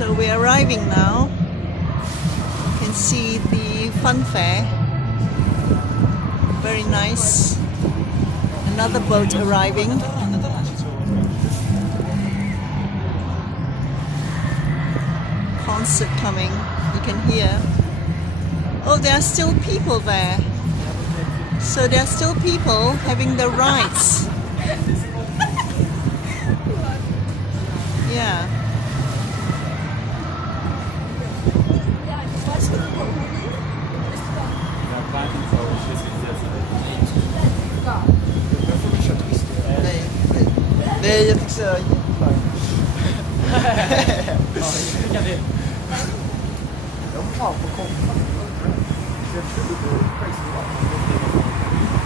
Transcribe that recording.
So we're arriving now. You can see the fun fair. Very nice. Another boat arriving. Concert coming. You can hear. Oh, there are still people there. So there are still people having the rides. Yeah. Nej, jag tycker så. Jag var på komma.